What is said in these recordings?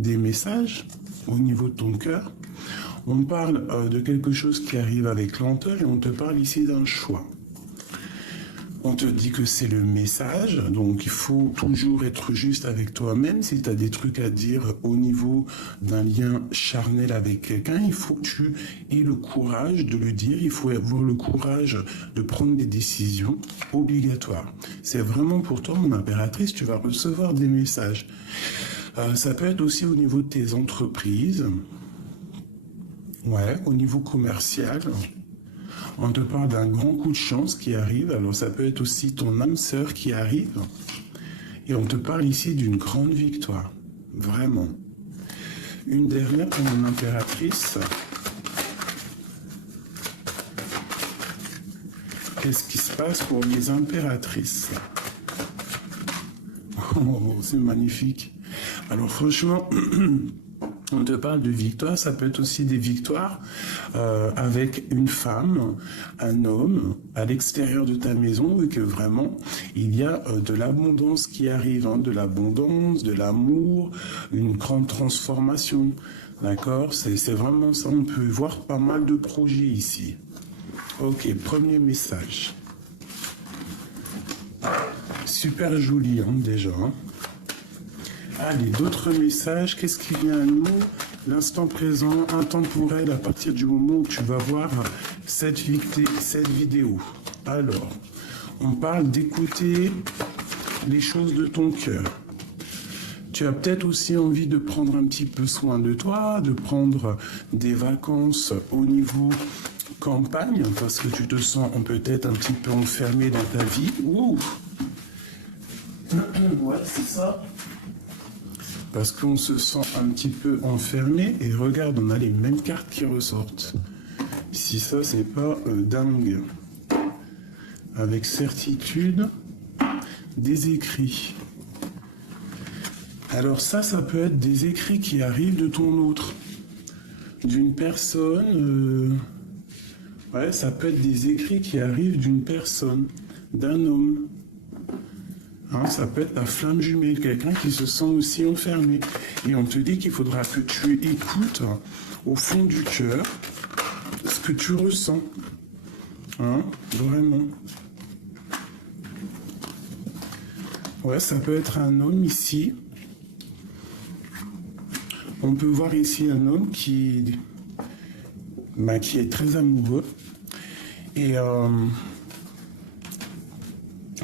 des messages au niveau de ton cœur. On parle de quelque chose qui arrive avec lenteur et on te parle ici d'un choix. On te dit que c'est le message, donc il faut toujours être juste avec toi-même. Si tu as des trucs à dire au niveau d'un lien charnel avec quelqu'un, il faut que tu aies le courage de le dire. Il faut avoir le courage de prendre des décisions obligatoires. C'est vraiment pour toi, mon impératrice, tu vas recevoir des messages. Ça peut être aussi au niveau de tes entreprises, ouais, au niveau commercial. On te parle d'un grand coup de chance qui arrive, alors ça peut être aussi ton âme sœur qui arrive. Et on te parle ici d'une grande victoire, vraiment. Une dernière pour mon impératrice. Qu'est-ce qui se passe pour les impératrices? Oh, c'est magnifique. Alors franchement... On te parle de victoire, ça peut être aussi des victoires avec une femme, un homme à l'extérieur de ta maison et que vraiment il y a de l'abondance qui arrive, hein, de l'abondance, de l'amour, une grande transformation, d'accord? C'est vraiment ça, on peut voir pas mal de projets ici. Ok, premier message. Super joli hein, déjà. Hein. Allez, d'autres messages, qu'est-ce qui vient à nous? L'instant présent, intemporel, à partir du moment où tu vas voir cette vidéo. Alors, on parle d'écouter les choses de ton cœur. Tu as peut-être aussi envie de prendre un petit peu soin de toi, de prendre des vacances au niveau campagne, parce que tu te sens peut-être un petit peu enfermé dans ta vie. Ouh. Ouais, c'est ça. Parce qu'on se sent un petit peu enfermé. Et regarde, on a les mêmes cartes qui ressortent. Si ça, c'est pas dingue. Avec certitude, des écrits. Alors ça peut être des écrits qui arrivent de ton autre. D'une personne... Ouais, ça peut être des écrits qui arrivent d'une personne, d'un homme. Hein, ça peut être la flamme jumelle, quelqu'un qui se sent aussi enfermé. Et on te dit qu'il faudra que tu écoutes au fond du cœur ce que tu ressens. Hein, vraiment. Ouais, ça peut être un homme ici. On peut voir ici un homme qui est très amoureux. Et...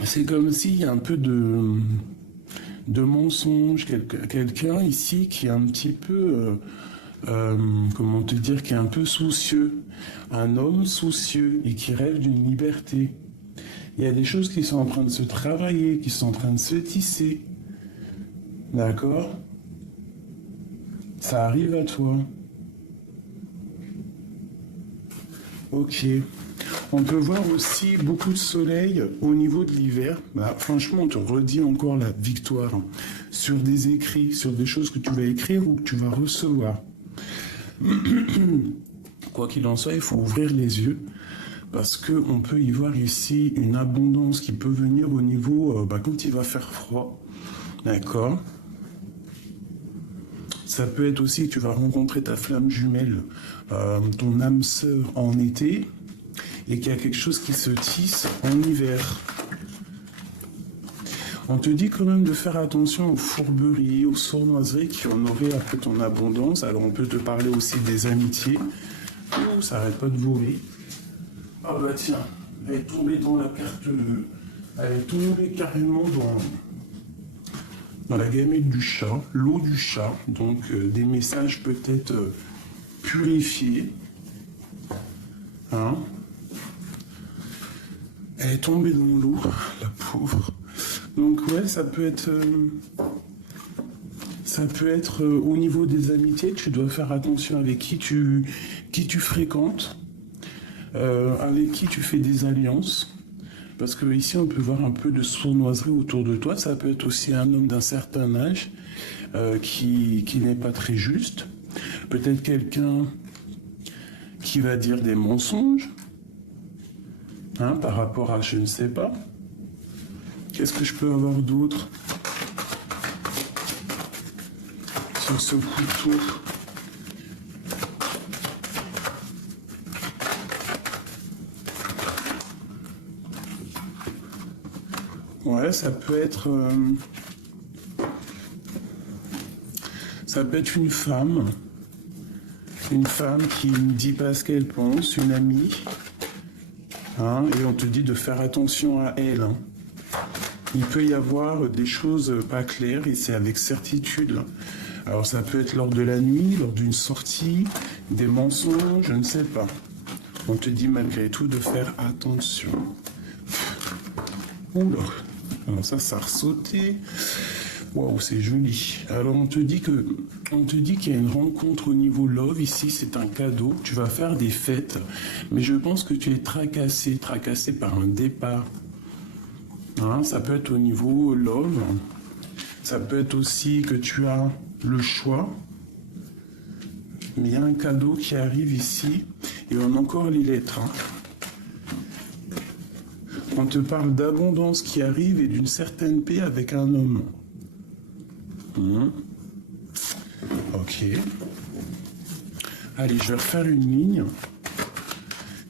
c'est comme s'il y a un peu de mensonge, quelqu'un ici qui est un petit peu, comment te dire, qui est un peu soucieux, un homme soucieux et qui rêve d'une liberté. Il y a des choses qui sont en train de se travailler, qui sont en train de se tisser, d'accord? Ça arrive à toi. Ok. On peut voir aussi beaucoup de soleil au niveau de l'hiver. Bah, franchement, on te redit encore la victoire sur des écrits, sur des choses que tu vas écrire ou que tu vas recevoir. Quoi qu'il en soit, il faut ouvrir les yeux parce qu'on peut y voir ici une abondance qui peut venir au niveau quand il va faire froid. D'accord? Ça peut être aussi que tu vas rencontrer ta flamme jumelle, ton âme sœur en été. Et qu'il y a quelque chose qui se tisse en hiver. On te dit quand même de faire attention aux fourberies, aux sournoiseries qui en auraient après ton abondance. Alors on peut te parler aussi des amitiés. Oh, ça arrête pas de voler. Ah bah tiens, elle est tombée dans la carte... Elle est tombée carrément dans la gamelle du chat, l'eau du chat. Donc des messages peut-être purifiés. Hein? Elle est tombée dans l'eau, la pauvre. Donc ouais, ça peut être au niveau des amitiés, tu dois faire attention avec qui tu fréquentes, avec qui tu fais des alliances. Parce que ici, on peut voir un peu de sournoiserie autour de toi. Ça peut être aussi un homme d'un certain âge qui n'est pas très juste. Peut-être quelqu'un qui va dire des mensonges. Hein, par rapport à je ne sais pas. Qu'est-ce que je peux avoir d'autre sur ce couteau. Ouais, ça peut être une femme qui ne dit pas ce qu'elle pense, une amie, hein, et on te dit de faire attention à elle. Hein. Il peut y avoir des choses pas claires et c'est avec certitude. Alors ça peut être lors de la nuit, lors d'une sortie, des mensonges, je ne sais pas. On te dit malgré tout de faire attention. Oula. Alors ça a ressauté. Waouh, c'est joli. Alors on te dit qu'il y a une rencontre au niveau love. Ici, c'est un cadeau. Tu vas faire des fêtes. Mais je pense que tu es tracassé par un départ. Hein, ça peut être au niveau love. Ça peut être aussi que tu as le choix. Mais il y a un cadeau qui arrive ici. Et on a encore les lettres. Hein. On te parle d'abondance qui arrive et d'une certaine paix avec un homme. Ok. Allez, je vais refaire une ligne.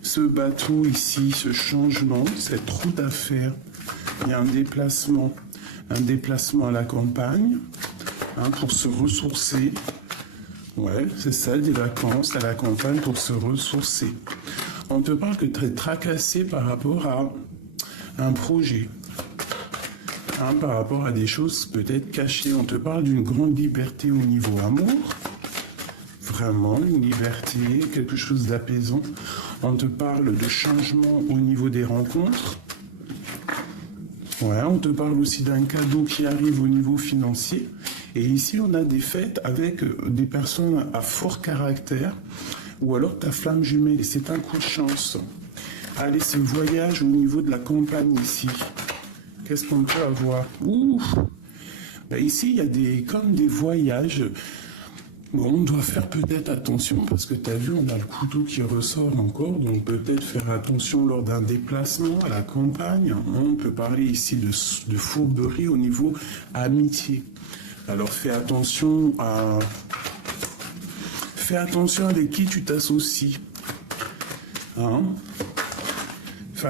Ce bateau ici, ce changement, cette route à faire, il y a un déplacement à la campagne, hein, pour se ressourcer. Ouais, c'est ça, des vacances à la campagne pour se ressourcer. On te parle que tu es tracassé par rapport à un projet, hein, par rapport à des choses peut-être cachées. On te parle d'une grande liberté au niveau amour, vraiment une liberté, quelque chose d'apaisant. On te parle de changement au niveau des rencontres. Ouais, on te parle aussi d'un cadeau qui arrive au niveau financier. Et ici, on a des fêtes avec des personnes à fort caractère ou alors ta flamme jumelle. Et c'est un coup de chance. Allez, ce voyage au niveau de la campagne ici. Qu'est-ce qu'on peut avoir? Ouh, ben ici, il y a comme des voyages. Bon, on doit faire peut-être attention parce que tu as vu, on a le couteau qui ressort encore. Donc peut-être faire attention lors d'un déplacement à la campagne. On peut parler ici de fourberie au niveau amitié. Alors fais attention avec qui tu t'associes. Hein? Fais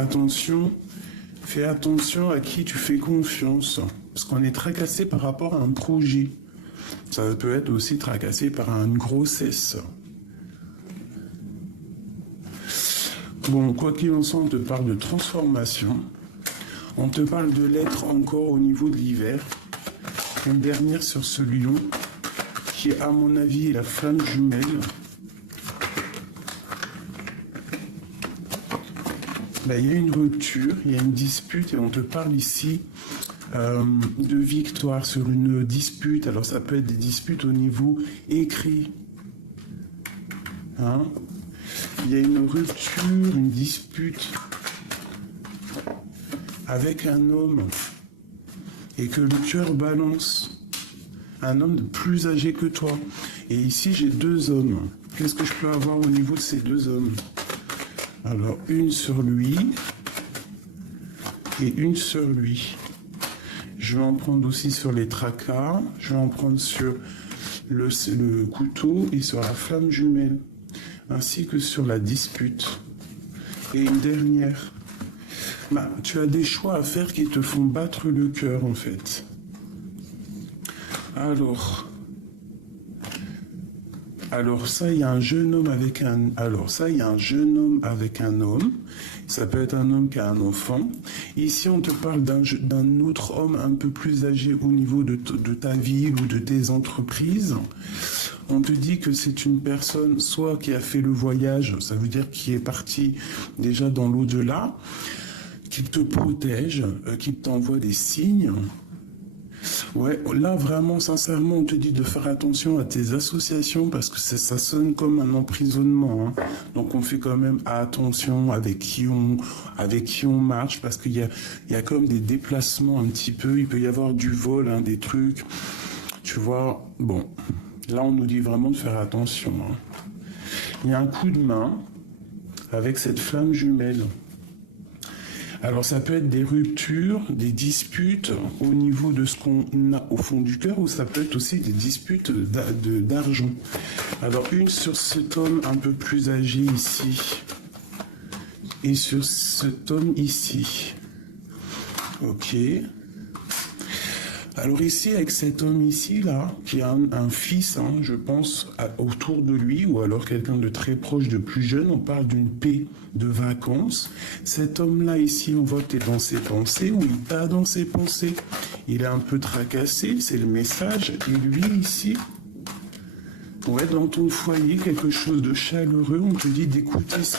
attention à qui tu fais confiance. Parce qu'on est tracassé par rapport à un projet. Ça peut être aussi tracassé par une grossesse. Bon, quoi qu'il en soit, on te parle de transformation. On te parle de l'être encore au niveau de l'hiver. Une dernière sur ce lion, qui est à mon avis la flamme jumelle. Là, il y a une rupture, il y a une dispute et on te parle ici de victoire sur une dispute. Alors ça peut être des disputes au niveau écrit. Hein? Il y a une rupture, une dispute avec un homme et que le cœur balance. Un homme plus âgé que toi. Et ici, j'ai deux hommes. Qu'est-ce que je peux avoir au niveau de ces deux hommes? Alors, une sur lui et une sur lui. Je vais en prendre aussi sur les tracas. Je vais en prendre sur le couteau et sur la flamme jumelle. Ainsi que sur la dispute. Et une dernière. Bah, tu as des choix à faire qui te font battre le cœur, en fait. Alors ça, il y a un jeune homme avec un... Alors ça, il y a un jeune homme avec un homme. Ça peut être un homme qui a un enfant. Ici, on te parle d'un autre homme un peu plus âgé au niveau de ta vie ou de tes entreprises. On te dit que c'est une personne soit qui a fait le voyage, ça veut dire qui est parti déjà dans l'au-delà, qui te protège, qui t'envoie des signes. Ouais, là vraiment, sincèrement, on te dit de faire attention à tes associations parce que ça sonne comme un emprisonnement. Hein. Donc on fait quand même attention avec qui on marche parce qu'il y a comme des déplacements un petit peu. Il peut y avoir du vol, hein, des trucs. Tu vois, bon, là on nous dit vraiment de faire attention. Hein. Il y a un coup de main avec cette flamme jumelle. Alors ça peut être des ruptures, des disputes au niveau de ce qu'on a au fond du cœur, ou ça peut être aussi des disputes d'argent. Alors une sur cet homme un peu plus âgé ici, et sur cet homme ici. Ok. Alors ici, avec cet homme ici, là, qui a un fils, hein, je pense, autour de lui, ou alors quelqu'un de très proche, de plus jeune, on parle d'une paix de vacances. Cet homme-là ici, on voit que tu es dans ses pensées, ou il t'a dans ses pensées. Il est un peu tracassé, c'est le message. Et lui ici, ouais, dans ton foyer, quelque chose de chaleureux, on te dit d'écouter ce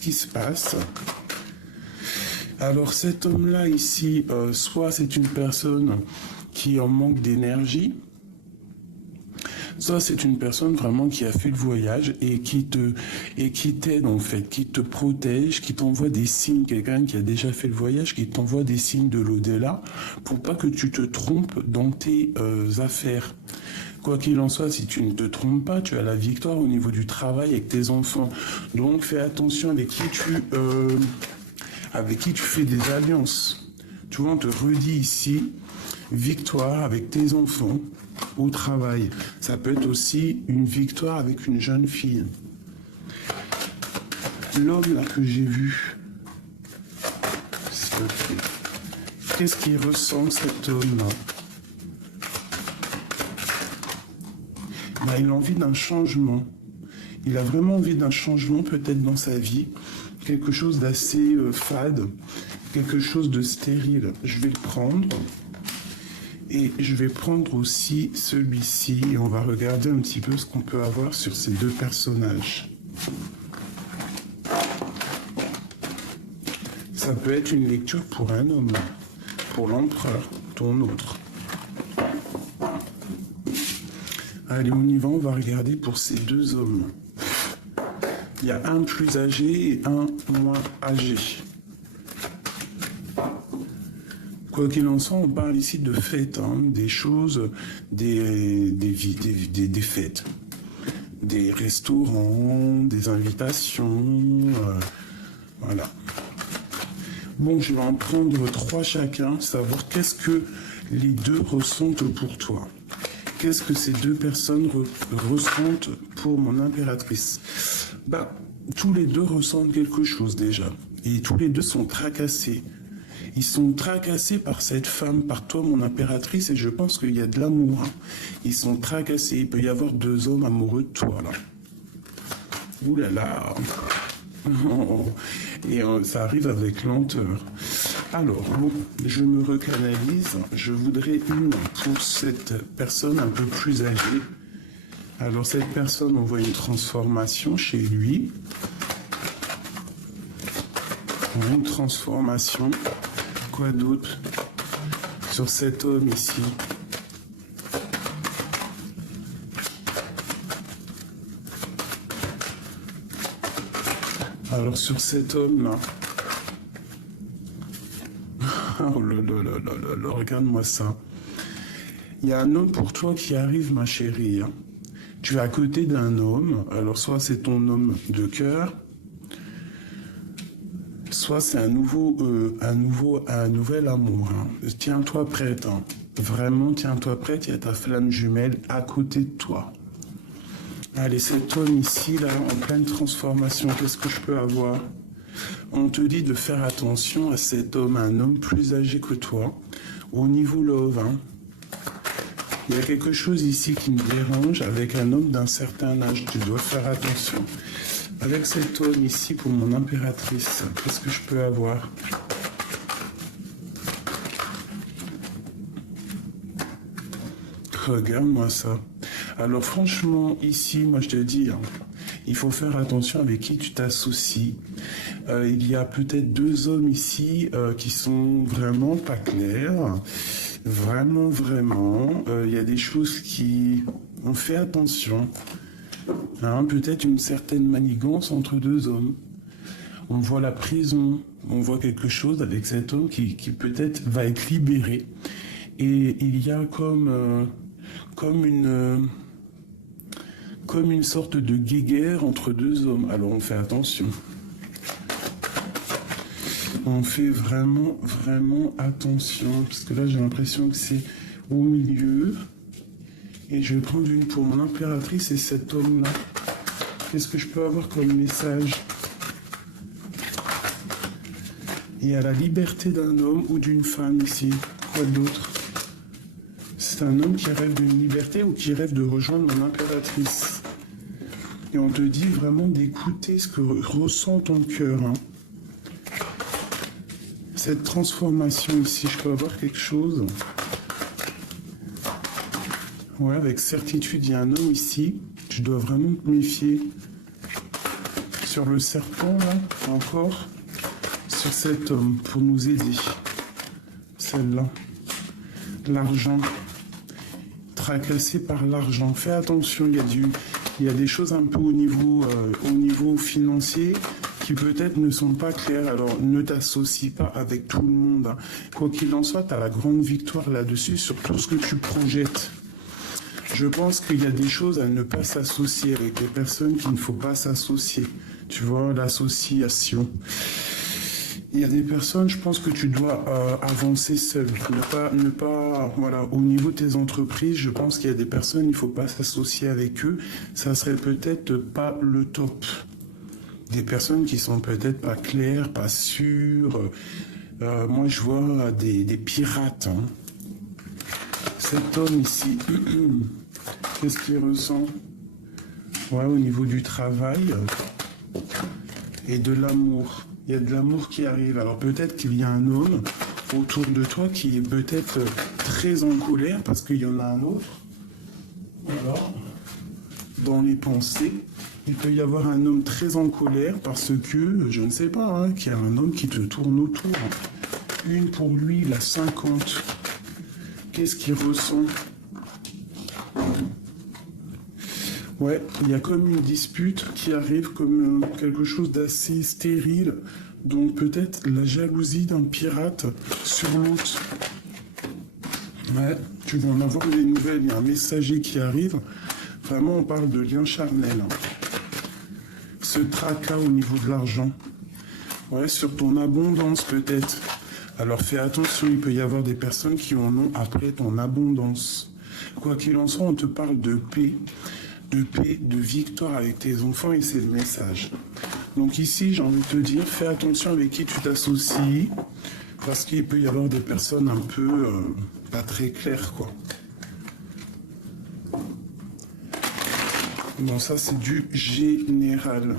qui se passe. Alors cet homme-là ici, soit c'est une personne qui en manque d'énergie, soit c'est une personne vraiment qui a fait le voyage et qui t'aide en fait, qui te protège, qui t'envoie des signes, quelqu'un qui a déjà fait le voyage, qui t'envoie des signes de l'au-delà pour pas que tu te trompes dans tes affaires. Quoi qu'il en soit, si tu ne te trompes pas, tu as la victoire au niveau du travail avec tes enfants. Donc fais attention avec qui tu fais des alliances. Tu vois, on te redit ici, victoire avec tes enfants au travail. Ça peut être aussi une victoire avec une jeune fille. L'homme là que j'ai vu, s'il te plaît, qu'est-ce qu'il ressent cet homme-là? Ben, il a envie d'un changement. Il a vraiment envie d'un changement peut-être dans sa vie. Quelque chose d'assez fade, quelque chose de stérile. Je vais le prendre. Et je vais prendre aussi celui-ci. Et on va regarder un petit peu ce qu'on peut avoir sur ces deux personnages. Ça peut être une lecture pour un homme, pour l'empereur, ton autre. Allez, on y va, on va regarder pour ces deux hommes. Il y a un plus âgé et un moins âgé. Quoi qu'il en soit, on parle ici de fêtes, hein, des choses, des fêtes, des restaurants, des invitations, voilà. Bon, je vais en prendre 3 chacun, savoir qu'est-ce que les deux ressentent pour toi. Qu'est-ce que ces deux personnes ressentent pour mon impératrice? Bah, tous les deux ressentent quelque chose déjà. Et tous les deux sont tracassés. Ils sont tracassés par cette femme, par toi, mon impératrice, et je pense qu'il y a de l'amour. Hein. Ils sont tracassés. Il peut y avoir 2 hommes amoureux de toi, là. Ouh là là. Et ça arrive avec lenteur. Alors, bon, je me recanalise. Je voudrais une pour cette personne un peu plus âgée. Alors, cette personne, on voit une transformation chez lui. On voit une transformation. Quoi d'autre sur cet homme ici? Alors, sur cet homme-là... Oh là là là là là, regarde-moi ça. Il y a un homme pour toi qui arrive, ma chérie. Hein. Tu es à côté d'un homme. Alors, soit c'est ton homme de cœur, soit c'est un nouvel amour. Hein. Tiens-toi prête. Hein. Vraiment, tiens-toi prête. Il y a ta flamme jumelle à côté de toi. Allez, cet homme ici, là, en pleine transformation, qu'est-ce que je peux avoir? On te dit de faire attention à cet homme, un homme plus âgé que toi, au niveau love. Hein. Il y a quelque chose ici qui me dérange avec un homme d'un certain âge. Tu dois faire attention. Avec cet homme ici, pour mon impératrice, qu'est-ce que je peux avoir? Regarde-moi ça. Alors franchement, ici, moi je te dis, hein, il faut faire attention avec qui tu t'associes. Il y a peut-être 2 hommes ici qui sont vraiment pas clairs. Vraiment, vraiment. Il y a des choses qui... On fait attention. Hein, peut-être une certaine manigance entre 2 hommes. On voit la prison. On voit quelque chose avec cet homme qui peut-être va être libéré. Et il y a comme une sorte de guéguerre entre 2 hommes. Alors on fait attention. on fait vraiment, vraiment attention, parce que là j'ai l'impression que c'est au milieu. Et je vais prendre une pour mon impératrice et cet homme-là. Qu'est-ce que je peux avoir comme message? Il y a la liberté d'un homme ou d'une femme ici. Quoi d'autre? C'est un homme qui rêve d'une liberté ou qui rêve de rejoindre mon impératrice. Et on te dit vraiment d'écouter ce que ressent ton cœur. Hein. Cette transformation ici, je peux avoir quelque chose. Ouais, avec certitude, il y a un homme ici. Tu dois vraiment te méfier. Sur le serpent, là, encore. Sur cet homme, pour nous aider. Celle-là. L'argent. Tracassé par l'argent. Fais attention, il y a des choses un peu au niveau financier qui peut-être ne sont pas claires. Alors, ne t'associe pas avec tout le monde. Hein. Quoi qu'il en soit, tu as la grande victoire là-dessus sur tout ce que tu projettes. Je pense qu'il y a des choses à ne pas s'associer avec des personnes qu'il ne faut pas s'associer. Tu vois, l'association. Il y a des personnes, je pense que tu dois avancer seul. Ne pas, voilà, au niveau de tes entreprises, je pense qu'il y a des personnes, il ne faut pas s'associer avec eux. Ça serait peut-être pas le top. Des personnes qui sont peut-être pas claires, pas sûres. Moi, je vois des pirates. Hein. Cet homme ici, qu'est-ce qu'il ressent? Ouais, au niveau du travail et de l'amour. Il y a de l'amour qui arrive. Alors peut-être qu'il y a un homme autour de toi qui est peut-être très en colère parce qu'il y en a un autre. Alors, dans les pensées, il peut y avoir un homme très en colère parce que, je ne sais pas, hein, qu'il y a un homme qui te tourne autour. Une pour lui, la 50. Qu'est-ce qu'il ressent? Ouais, il y a comme une dispute qui arrive comme quelque chose d'assez stérile. Donc peut-être la jalousie d'un pirate sur l'autre. Ouais, tu vas en avoir des nouvelles. Il y a un messager qui arrive. Vraiment, on parle de lien charnel. Ce tracas au niveau de l'argent. Ouais, sur ton abondance peut-être. Alors fais attention, il peut y avoir des personnes qui en ont après ton abondance. Quoi qu'il en soit, on te parle de paix, de victoire avec tes enfants et c'est le message. Donc ici, j'ai envie de te dire, fais attention avec qui tu t'associes, parce qu'il peut y avoir des personnes un peu pas très claires, quoi. Bon, ça c'est du général.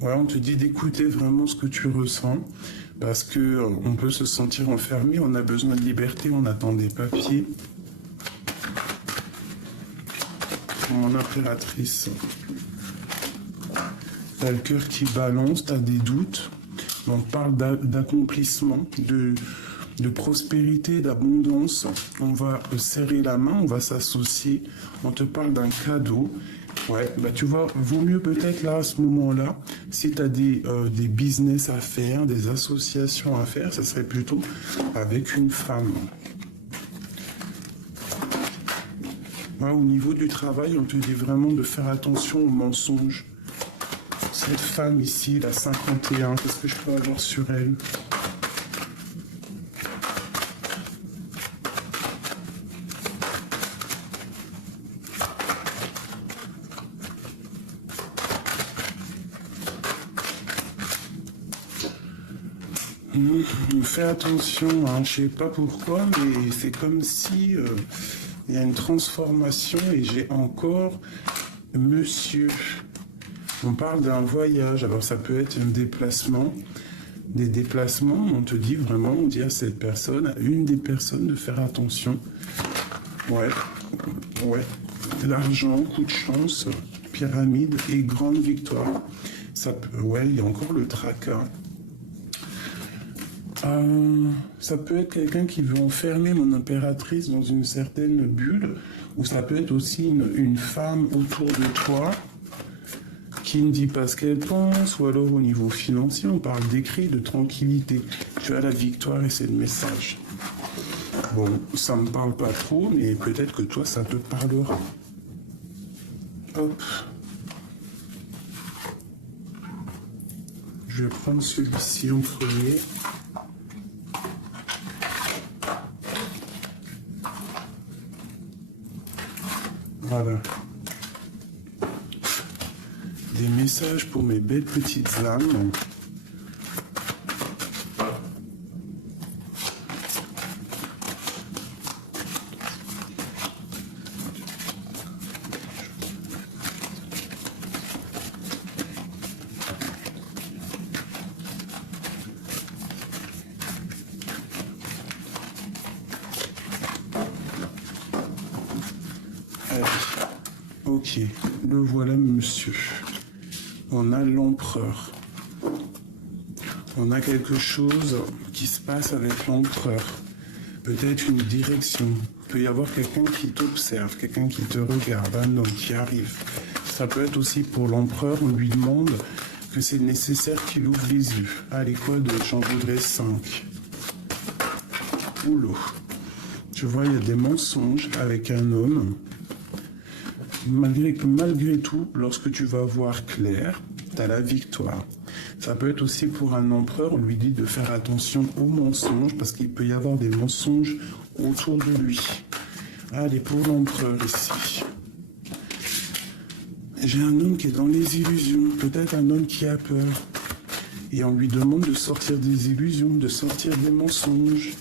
Ouais, on te dit d'écouter vraiment ce que tu ressens, parce que on peut se sentir enfermé, on a besoin de liberté, on attend des papiers. Mon impératrice. T'as le cœur qui balance, t'as des doutes. On parle d'accomplissement, de prospérité, d'abondance. On va serrer la main, on va s'associer. On te parle d'un cadeau. Ouais, bah tu vois, vaut mieux peut-être là, à ce moment-là, si tu as des business à faire, des associations à faire, ça serait plutôt avec une femme. Ouais, au niveau du travail, on te dit vraiment de faire attention aux mensonges. Cette femme ici, la 51, qu'est-ce que je peux avoir sur elle? Fais attention, hein, je sais pas pourquoi, mais c'est comme si il y a une transformation et j'ai encore monsieur. On parle d'un voyage, alors ça peut être un déplacement, des déplacements, on te dit vraiment, on dit à cette personne, à une des personnes de faire attention. Ouais, l'argent, coup de chance, pyramide et grande victoire. Ça peut, ouais, il y a encore le tracas. Ça peut être quelqu'un qui veut enfermer mon impératrice dans une certaine bulle, ou ça peut être aussi une femme autour de toi qui ne dit pas ce qu'elle pense, ou alors au niveau financier, on parle d'écrit, de tranquillité. Tu as la victoire et c'est le message. Bon, ça me parle pas trop, mais peut-être que toi, ça te parlera. Hop. Je vais prendre celui-ci en premier. Voilà. Des messages pour mes belles petites âmes. Ok, le voilà monsieur. On a l'empereur. On a quelque chose qui se passe avec l'empereur. Peut-être une direction. Il peut y avoir quelqu'un qui t'observe, quelqu'un qui te regarde, un homme qui arrive. Ça peut être aussi pour l'empereur, on lui demande que c'est nécessaire qu'il ouvre les yeux. Allez, quoi d'autre? J'en voudrais 5. Oulou. Tu vois, il y a des mensonges avec un homme. Malgré tout, lorsque tu vas voir clair, tu as la victoire. Ça peut être aussi pour un empereur, on lui dit de faire attention aux mensonges, parce qu'il peut y avoir des mensonges autour de lui. Allez, pour l'empereur ici. J'ai un homme qui est dans les illusions, peut-être un homme qui a peur. Et on lui demande de sortir des illusions, de sortir des mensonges.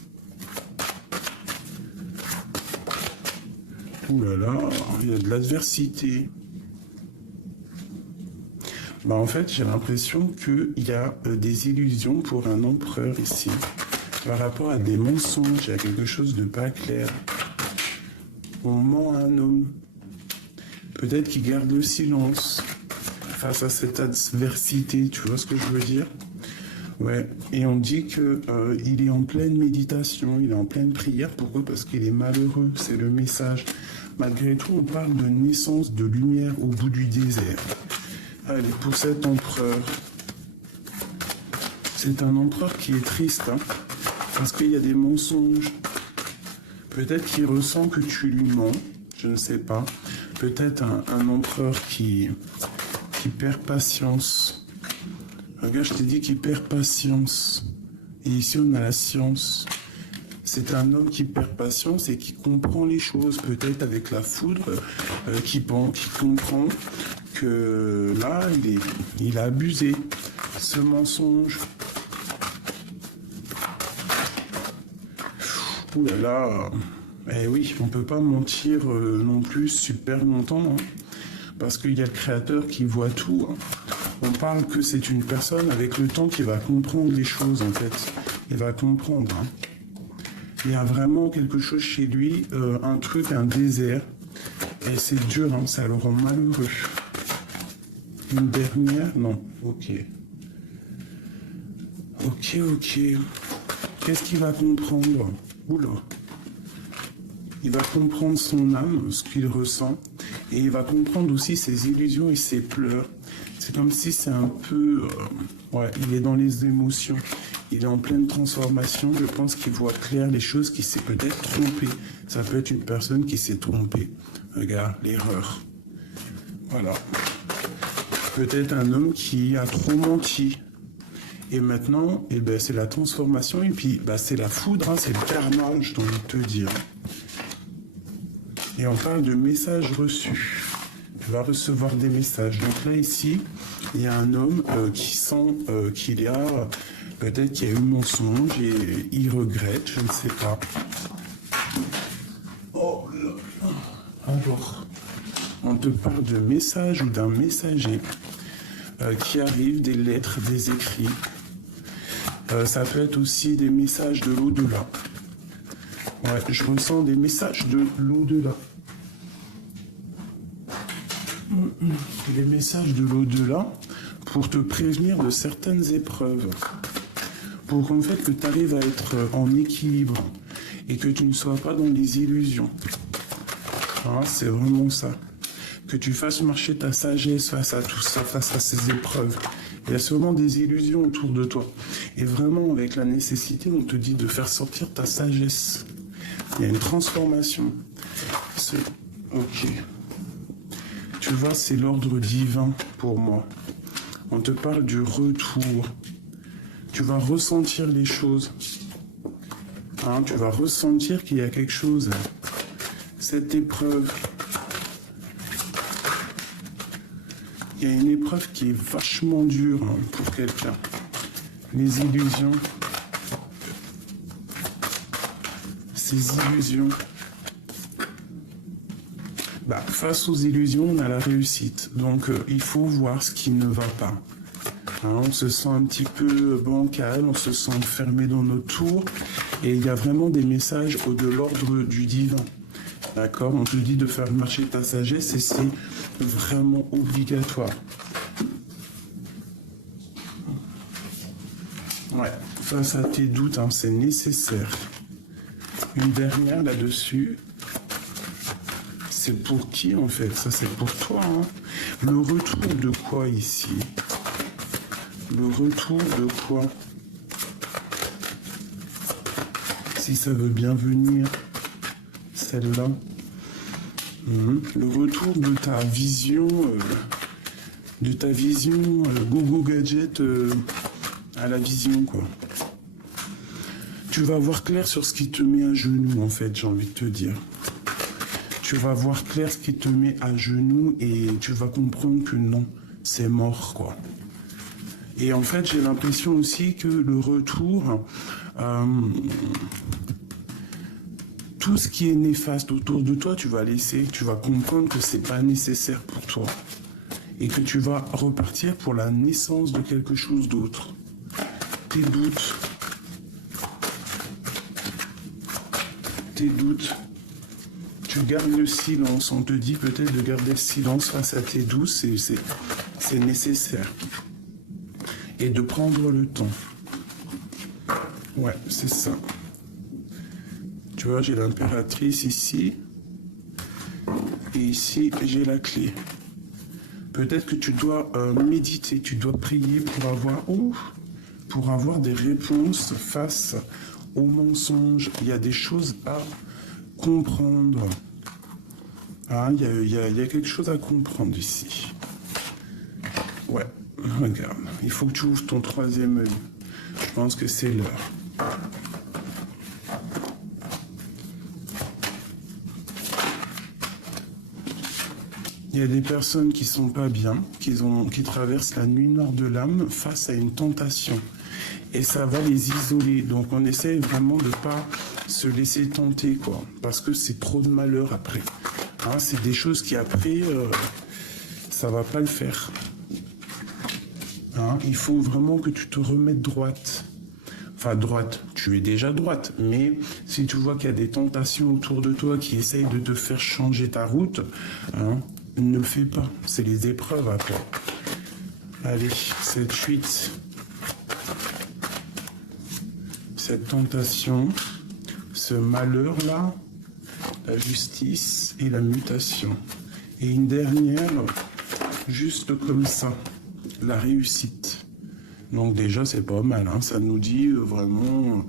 Ouh là là, il y a de l'adversité. Bah en fait, j'ai l'impression qu'il y a des illusions pour un empereur ici. Par rapport à des mensonges, il y a quelque chose de pas clair. On ment à un homme. Peut-être qu'il garde le silence face à cette adversité, tu vois ce que je veux dire? Ouais, et on dit que il est en pleine méditation, il est en pleine prière. Pourquoi? Parce qu'il est malheureux, c'est le message. Malgré tout, on parle de naissance de lumière au bout du désert. Allez, pour cet empereur, c'est un empereur qui est triste, hein, parce qu'il y a des mensonges. Peut-être qu'il ressent que tu lui mens, je ne sais pas. Peut-être un empereur qui perd patience. Regarde, je t'ai dit qu'il perd patience. Et ici, on a la science. C'est un homme qui perd patience et qui comprend les choses, peut-être avec la foudre, qui comprend que là, il a abusé. Ce mensonge. Ouh là là. Eh oui, on ne peut pas mentir non plus super longtemps, hein, parce qu'il y a le créateur qui voit tout. Hein. On parle que c'est une personne avec le temps qui va comprendre les choses, en fait. Il va comprendre. Hein. Il y a vraiment quelque chose chez lui, un truc, un désert. Et c'est dur, hein, ça le rend malheureux. Une dernière? Non. Ok. Ok, ok. Qu'est-ce qu'il va comprendre? Oula. Il va comprendre son âme, ce qu'il ressent. Et il va comprendre aussi ses illusions et ses pleurs. C'est comme si c'est un peu... ouais, il est dans les émotions. Il est en pleine transformation. Je pense qu'il voit clair les choses, qu'il s'est peut-être trompé. Ça peut être une personne qui s'est trompée. Regarde, l'erreur. Voilà. Peut-être un homme qui a trop menti. Et maintenant, eh ben, c'est la transformation. Et puis, bah, c'est la foudre, hein, c'est le karma, je dois te dire. Et on parle de messages reçus. Tu vas recevoir des messages. Donc là, ici, il y a un homme qui sent qu'il y a... Peut-être qu'il y a eu mensonge et il regrette, je ne sais pas. Oh là là. Alors, on te parle de message ou d'un messager qui arrive, des lettres, des écrits. Ça peut être aussi des messages de l'au-delà. Ouais, je ressens des messages de l'au-delà. Des messages de l'au-delà pour te prévenir de certaines épreuves. Pour en fait que tu arrives à être en équilibre et que tu ne sois pas dans les illusions. Ah, c'est vraiment ça. Que tu fasses marcher ta sagesse face à tout ça, face à ces épreuves. Il y a souvent des illusions autour de toi. Et vraiment, avec la nécessité, on te dit de faire sortir ta sagesse. Il y a une transformation. Ok. Tu vois, c'est l'ordre divin pour moi. On te parle du retour. Tu vas ressentir les choses. Hein, tu vas ressentir qu'il y a quelque chose. Cette épreuve. Il y a une épreuve qui est vachement dure hein, pour quelqu'un. Les illusions. Ces illusions. Bah, face aux illusions, on a la réussite. Donc, il faut voir ce qui ne va pas. Hein, on se sent un petit peu bancal, on se sent fermé dans nos tours. Et il y a vraiment des messages de l'ordre du divin. D'accord? On te dit de faire marcher ta sagesse et c'est vraiment obligatoire. Ouais, face à tes doutes, hein, c'est nécessaire. Une dernière là-dessus. C'est pour qui en fait? Ça c'est pour toi. Hein. Le retour de quoi ici? Le retour de quoi? Si ça veut bien venir, celle-là. Le retour de ta vision, Gogo Gadget à la vision quoi. Tu vas voir clair sur ce qui te met à genoux en fait, j'ai envie de te dire. Tu vas voir clair ce qui te met à genoux et tu vas comprendre que non, c'est mort, quoi. Et en fait, j'ai l'impression aussi que le retour, tout ce qui est néfaste autour de toi, tu vas laisser, tu vas comprendre que c'est pas nécessaire pour toi. Et que tu vas repartir pour la naissance de quelque chose d'autre. Tes doutes. Tu gardes le silence, on te dit peut-être de garder le silence face à tes doutes, c'est nécessaire. Et de prendre le temps. Ouais, c'est ça. Tu vois, j'ai l'impératrice ici. Et ici, j'ai la clé. Peut-être que tu dois méditer, tu dois prier pour avoir des réponses face aux mensonges. Il y a des choses à comprendre. Ah, il y a quelque chose à comprendre ici. Ouais, regarde. Il faut que tu ouvres ton troisième œil. Je pense que c'est l'heure. Il y a des personnes qui sont pas bien, qui traversent la nuit noire de l'âme face à une tentation. Et ça va les isoler. Donc on essaie vraiment de pas se laisser tenter, quoi. Parce que c'est trop de malheur après. Hein, c'est des choses qui après, ça va pas le faire. Hein, il faut vraiment que tu te remettes droite. Enfin, droite, tu es déjà droite. Mais si tu vois qu'il y a des tentations autour de toi qui essayent de te faire changer ta route, hein, ne le fais pas. C'est les épreuves après. Allez, 7, 8. Cette tentation, ce malheur-là, la justice et la mutation. Et une dernière, juste comme ça, la réussite. Donc déjà, c'est pas mal, hein. Ça nous dit vraiment,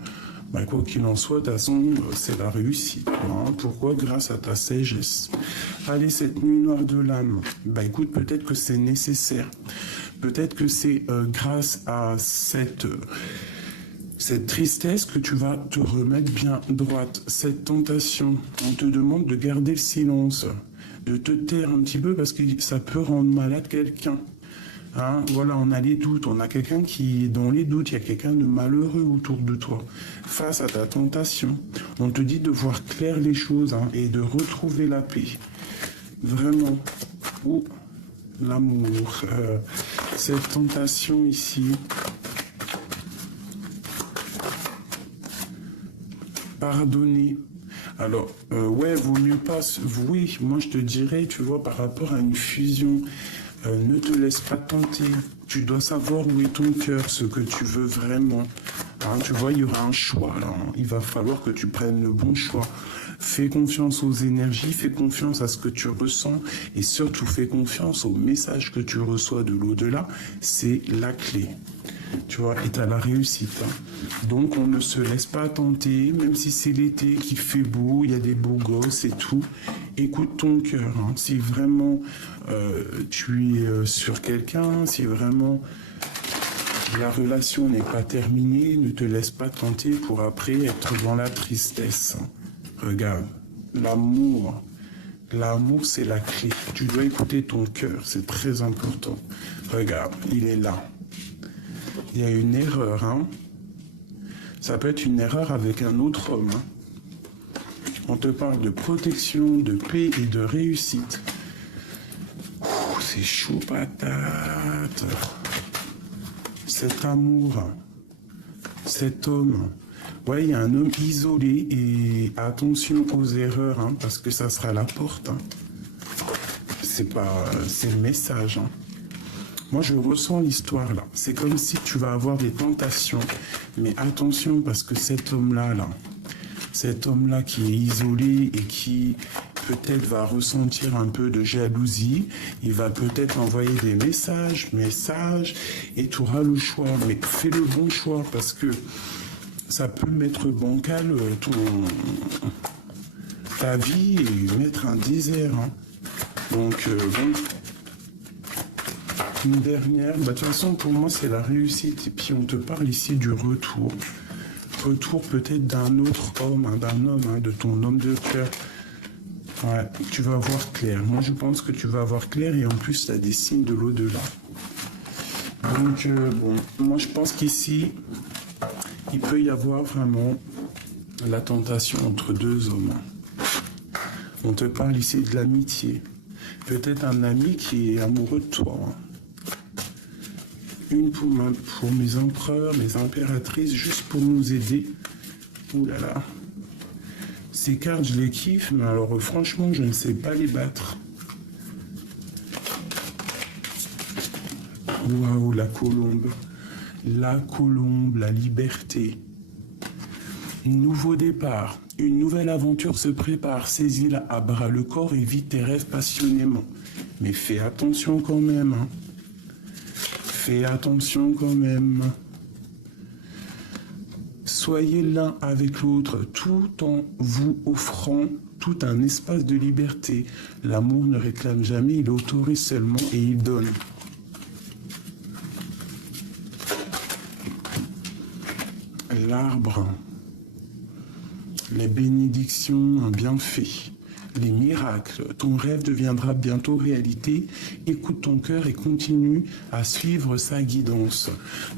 quoi qu'il en soit, de toute façon, c'est la réussite. Hein. Pourquoi? Grâce à ta sagesse. Allez, cette nuit noire de l'âme, écoute, peut-être que c'est nécessaire. Peut-être que c'est grâce à cette tristesse que tu vas te remettre bien droite. Cette tentation, on te demande de garder le silence, de te taire un petit peu parce que ça peut rendre malade quelqu'un. Hein, voilà, on a les doutes, on a quelqu'un qui est dans les doutes, il y a quelqu'un de malheureux autour de toi. Face à ta tentation, on te dit de voir clair les choses hein, et de retrouver la paix. Vraiment. Ou l'amour. Cette tentation ici. Pardonner. Alors, vaut mieux pas... Oui, moi je te dirais, tu vois, par rapport à une fusion, ne te laisse pas tenter. Tu dois savoir où est ton cœur, ce que tu veux vraiment. Hein, tu vois, il y aura un choix. Là, hein. Il va falloir que tu prennes le bon choix. Fais confiance aux énergies, fais confiance à ce que tu ressens et surtout fais confiance au message que tu reçois de l'au-delà. C'est la clé. tu vois, et t'as la réussite. Hein. Donc on ne se laisse pas tenter, même si c'est l'été, qu'il fait beau, il y a des beaux gosses et tout. Écoute ton cœur. Hein. Si vraiment tu es sur quelqu'un, si vraiment la relation n'est pas terminée, ne te laisse pas tenter pour après être dans la tristesse. Regarde, l'amour. L'amour, c'est la clé. Tu dois écouter ton cœur, c'est très important. Regarde, il est là. Il y a une erreur, hein. Ça peut être une erreur avec un autre homme. Hein. On te parle de protection, de paix et de réussite. C'est chaud patate. Cet amour, cet homme. Ouais, il y a un homme isolé et attention aux erreurs, hein, parce que ça sera la porte. Hein. C'est le message. Hein. Moi, je ressens l'histoire là. C'est comme si tu vas avoir des tentations. Mais attention, parce que cet homme-là, cet homme-là qui est isolé et qui peut-être va ressentir un peu de jalousie, il va peut-être envoyer des messages, et tu auras le choix. Mais fais le bon choix, parce que ça peut mettre bancal ta vie et mettre un désert. Hein. Donc, bon. Une dernière, de toute façon, pour moi, c'est la réussite. Et puis, on te parle ici du retour. Retour peut-être d'un autre homme, hein, d'un homme, hein, de ton homme de cœur. Ouais, tu vas voir clair. Moi, je pense que tu vas voir clair et en plus, tu as des signes de l'au-delà. Donc, bon, moi, je pense qu'ici, il peut y avoir vraiment la tentation entre deux hommes. On te parle ici de l'amitié. Peut-être un ami qui est amoureux de toi. Une pour mes empereurs, mes impératrices, juste pour nous aider. Ouh là là. Ces cartes, je les kiffe, mais alors franchement, je ne sais pas les battre. Waouh, la colombe. La colombe, la liberté. Nouveau départ, une nouvelle aventure se prépare. Saisis-la à bras le corps et vis tes rêves passionnément. Mais fais attention quand même. Hein. Fais attention quand même. Soyez l'un avec l'autre tout en vous offrant tout un espace de liberté. L'amour ne réclame jamais, il autorise seulement et il donne. L'arbre, les bénédictions, un bienfait, les miracles, ton rêve deviendra bientôt réalité. Écoute ton cœur et continue à suivre sa guidance.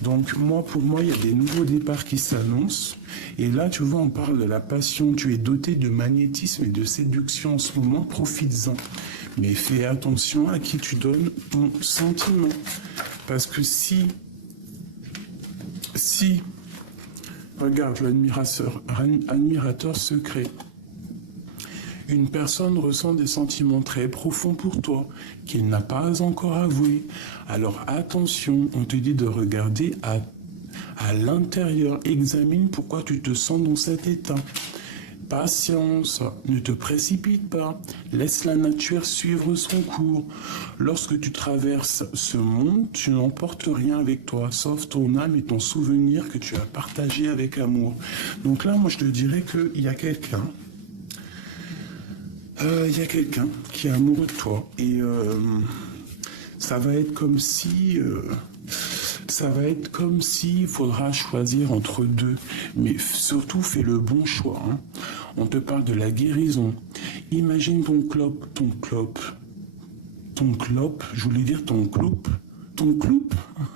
Donc moi, pour moi, il y a des nouveaux départs qui s'annoncent. Et là, tu vois, on parle de la passion. Tu es doté de magnétisme et de séduction en ce moment, profites-en. Mais fais attention à qui tu donnes ton sentiment. Parce que si regarde l'admirateur secret. Une personne ressent des sentiments très profonds pour toi, qu'il n'a pas encore avoués. Alors attention, on te dit de regarder à l'intérieur. Examine pourquoi tu te sens dans cet état. Patience, ne te précipite pas, laisse la nature suivre son cours. Lorsque tu traverses ce monde, tu n'emportes rien avec toi, sauf ton âme et ton souvenir que tu as partagé avec amour. Donc là, moi, je te dirais qu'il y a quelqu'un. Il y a quelqu'un qui est amoureux de toi. Et ça va être comme si... il faudra choisir entre deux. Mais surtout, fais le bon choix. Hein. On te parle de la guérison. Imagine ton clope, je voulais dire ton cloupe.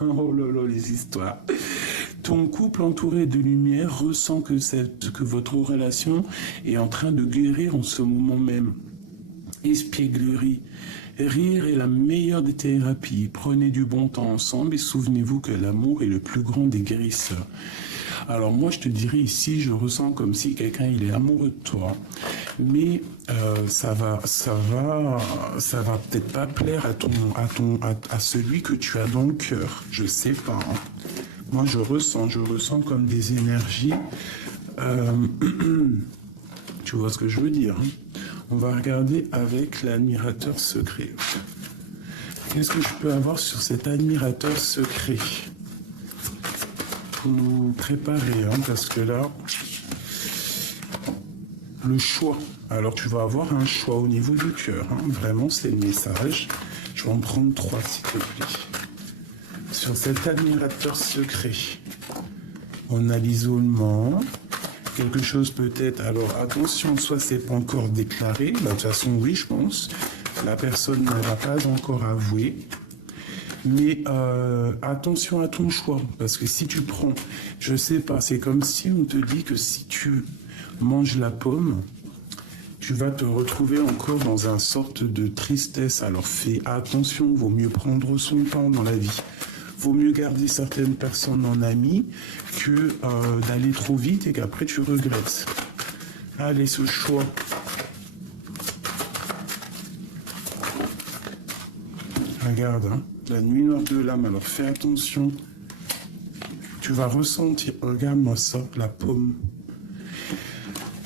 Oh là là, les histoires. Ton couple entouré de lumière ressent que votre relation est en train de guérir en ce moment même. Espièglerie. Rire est la meilleure des thérapies. Prenez du bon temps ensemble et souvenez-vous que l'amour est le plus grand des guérisseurs. Alors moi je te dirais ici, je ressens comme si quelqu'un il est amoureux de toi, mais ça va peut-être pas plaire à celui que tu as dans le cœur. Je sais pas. Hein. Moi je ressens comme des énergies. Tu vois ce que je veux dire. Hein. On va regarder avec l'admirateur secret. Qu'est-ce que je peux avoir sur cet admirateur secret? pour nous préparer, hein, parce que là, le choix. Alors, tu vas avoir un choix au niveau du cœur. Hein. Vraiment, c'est le message. Je vais en prendre 3, s'il te plaît. Sur cet admirateur secret, on a l'isolement. Quelque chose peut-être... Alors, attention, soit c'est pas encore déclaré. Bah, de toute façon, oui, je pense. La personne ne va pas encore avouer. Mais attention à ton choix. Parce que si tu prends... Je sais pas, c'est comme si on te dit que si tu manges la pomme, tu vas te retrouver encore dans une sorte de tristesse. Alors fais attention, vaut mieux prendre son temps dans la vie. Vaut mieux garder certaines personnes en amis que d'aller trop vite et qu'après tu regrettes. Allez, ce choix. Regarde, hein, la nuit noire de l'âme. Alors fais attention. Tu vas ressentir, regarde-moi ça, la pomme.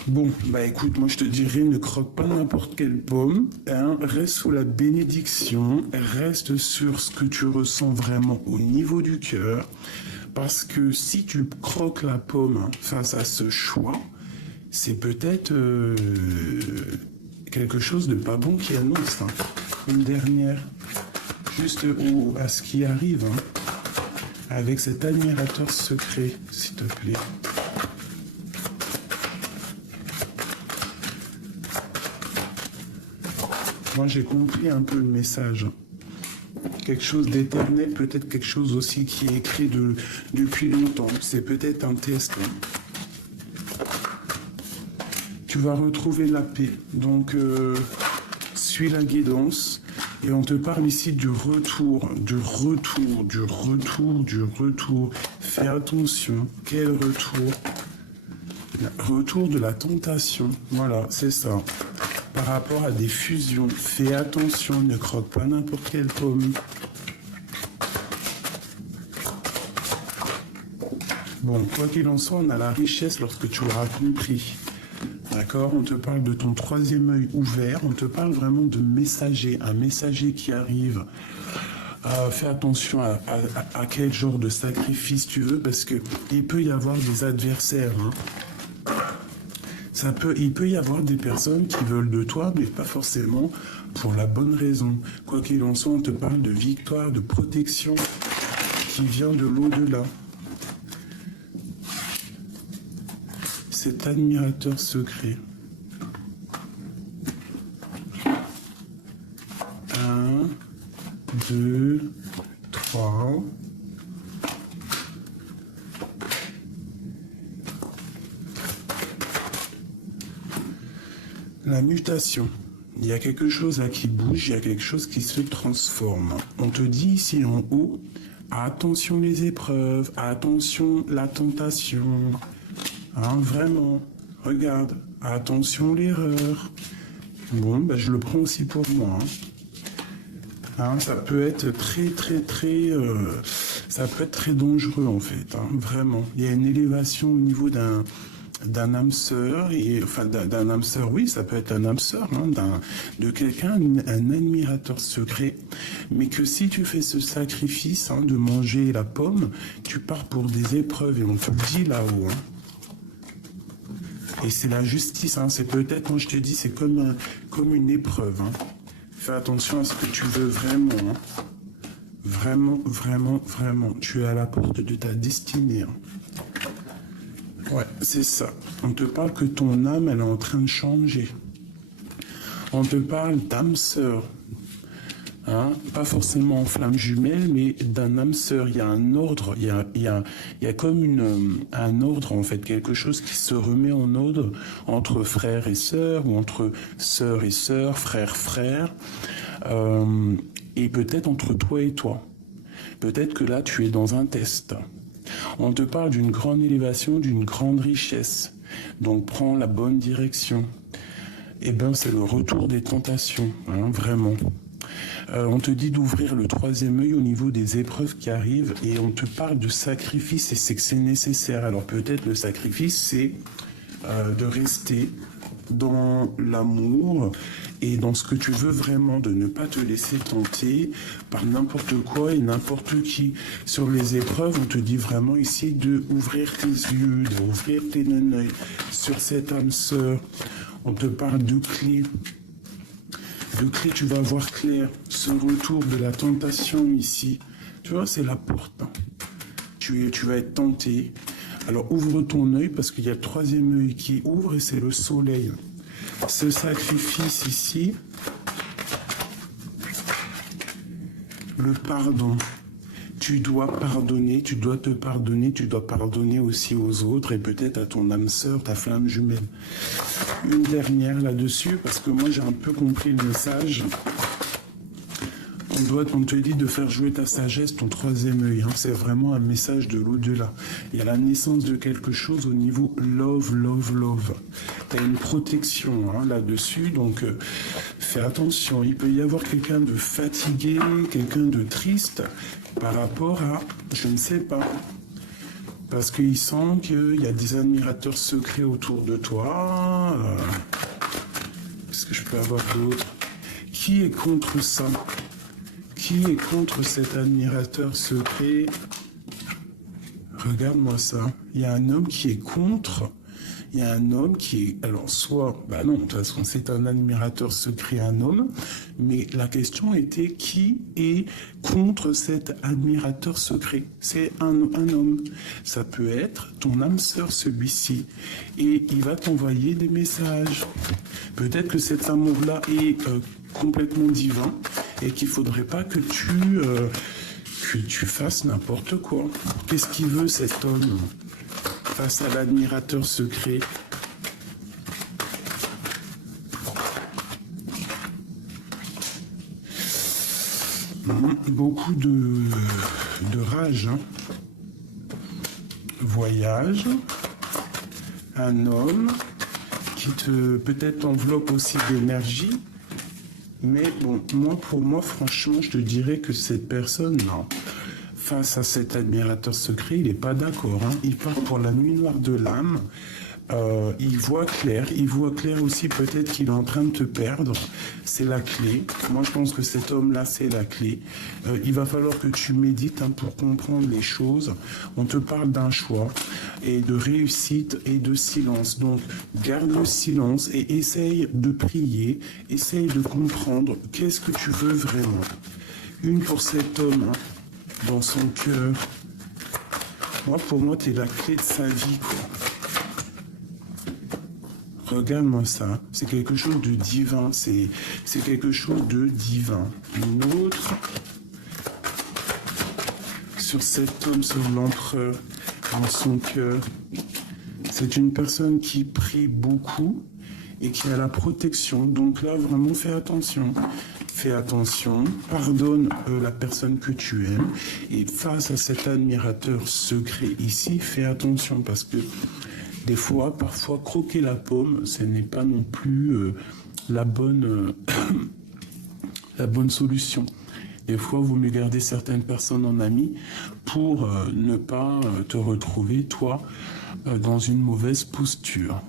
Bon, bah écoute, moi je te dirais, ne croque pas n'importe quelle pomme, hein, reste sous la bénédiction, reste sur ce que tu ressens vraiment au niveau du cœur, parce que si tu croques la pomme face à ce choix, c'est peut-être quelque chose de pas bon qui annonce. Hein. Une dernière, juste à ce qui arrive, hein, avec cet admirateur secret, s'il te plaît. Moi, j'ai compris un peu le message. Quelque chose d'éternel, peut-être quelque chose aussi qui est écrit depuis longtemps. C'est peut-être un test. Tu vas retrouver la paix. Donc, suis la guidance. Et on te parle ici du retour, du retour, du retour, du retour. Fais attention. Quel retour? Retour de la tentation. Voilà, c'est ça. Par rapport à des fusions, fais attention, ne croque pas n'importe quelle pomme. Bon, quoi qu'il en soit, on a la richesse lorsque tu l'auras compris. D'accord? On te parle de ton troisième œil ouvert, on te parle vraiment de messager, un messager qui arrive. Fais attention à quel genre de sacrifice tu veux, parce que il peut y avoir des adversaires, hein. Il peut y avoir des personnes qui veulent de toi, mais pas forcément pour la bonne raison. Quoi qu'il en soit, on te parle de victoire, de protection qui vient de l'au-delà. Cet admirateur secret. 1, 2, 3... La mutation. Il y a quelque chose là qui bouge, il y a quelque chose qui se transforme. On te dit ici en haut, attention les épreuves, attention la tentation. Hein, vraiment, regarde, attention l'erreur. Bon, ben, je le prends aussi pour moi. Hein, ça peut être ça peut être très dangereux en fait, hein, vraiment. Il y a une élévation au niveau d'un âme sœur, d'un âme sœur, oui, ça peut être un âme sœur, hein, de quelqu'un, un admirateur secret, mais que si tu fais ce sacrifice, hein, de manger la pomme, tu pars pour des épreuves, et on te le dit là-haut, hein. Et c'est la justice, hein, c'est peut-être, moi je te dis, c'est comme une épreuve, hein. Fais attention à ce que tu veux vraiment, hein. Vraiment, vraiment, vraiment, tu es à la porte de ta destinée, hein. Ouais, c'est ça. On te parle que ton âme, elle est en train de changer. On te parle d'âme sœur. Hein? Pas forcément en flamme jumelle, mais d'un âme sœur. Il y a un ordre, il y a comme un ordre, en fait, quelque chose qui se remet en ordre entre frères et sœurs, ou entre sœurs et sœurs, frères, frères, et peut-être entre toi et toi. Peut-être que là, tu es dans un test. On te parle d'une grande élévation, d'une grande richesse. Donc, prends la bonne direction. Eh bien, c'est le retour des tentations, hein, vraiment. On te dit d'ouvrir le troisième œil au niveau des épreuves qui arrivent et on te parle de sacrifice et c'est que c'est nécessaire. Alors, peut-être le sacrifice, c'est de rester dans l'amour et dans ce que tu veux vraiment, de ne pas te laisser tenter par n'importe quoi et n'importe qui. Sur les épreuves, on te dit vraiment ici de ouvrir tes yeux, d'ouvrir tes œils. Sur cette âme sœur, on te parle de clés. De clés, tu vas voir clair. Ce retour de la tentation ici, tu vois, c'est la porte. Tu vas être tenté. Alors ouvre ton œil parce qu'il y a le troisième œil qui ouvre et c'est le soleil. Ce sacrifice ici, le pardon. Tu dois pardonner, tu dois te pardonner, tu dois pardonner aussi aux autres et peut-être à ton âme sœur, ta flamme jumelle. Une dernière là-dessus parce que moi j'ai un peu compris le message. On te dit de faire jouer ta sagesse, ton troisième œil. Hein. C'est vraiment un message de l'au-delà. Il y a la naissance de quelque chose au niveau love, love, love. Tu as une protection hein, là-dessus, donc fais attention. Il peut y avoir quelqu'un de fatigué, quelqu'un de triste par rapport à, je ne sais pas, parce qu'il sent qu'il y a des admirateurs secrets autour de toi. Qu'est-ce que je peux avoir d'autre? Qui est contre ça? Qui est contre cet admirateur secret? Regarde-moi ça. Il y a un homme qui est contre. Il y a un homme qui est... Alors, soit... Bah non, de toute façon, c'est un admirateur secret, un homme. Mais la question était qui est contre cet admirateur secret? C'est un homme. Ça peut être ton âme sœur, celui-ci. Et il va t'envoyer des messages. Peut-être que cet amour-là est complètement divin et qu'il ne faudrait pas que tu fasses n'importe quoi. Qu'est-ce qu'il veut, cet homme face à l'admirateur secret? Beaucoup de rage. Hein. Voyage. Un homme qui te peut-être enveloppe aussi d'énergie. Mais bon, pour moi, franchement, je te dirais que cette personne, non. Face à cet admirateur secret, il n'est pas d'accord. Hein. Il part pour la nuit noire de l'âme. Il voit clair aussi peut-être qu'il est en train de te perdre. C'est la clé. Moi, je pense que cet homme-là, c'est la clé. Il va falloir que tu médites hein, pour comprendre les choses. On te parle d'un choix et de réussite et de silence. Donc, garde le silence et essaye de prier. Essaye de comprendre qu'est-ce que tu veux vraiment. Une pour cet homme, hein, dans son cœur. Pour moi, tu es la clé de sa vie, quoi. Regarde-moi ça, c'est quelque chose de divin, c'est quelque chose de divin. Une autre, sur cet homme, sur l'empereur, dans son cœur. C'est une personne qui prie beaucoup et qui a la protection. Donc là, vraiment, fais attention. Fais attention, pardonne la personne que tu aimes. Et face à cet admirateur secret ici, fais attention parce que des fois, parfois, croquer la pomme, ce n'est pas non plus la bonne solution. Des fois, vous me gardez certaines personnes en amis pour ne pas te retrouver, toi, dans une mauvaise posture.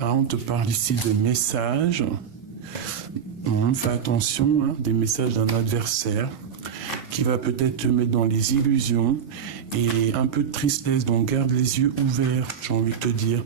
Hein, on te parle ici de messages. Fais attention, hein, des messages d'un adversaire qui va peut-être te mettre dans les illusions et un peu de tristesse, donc garde les yeux ouverts, j'ai envie de te dire.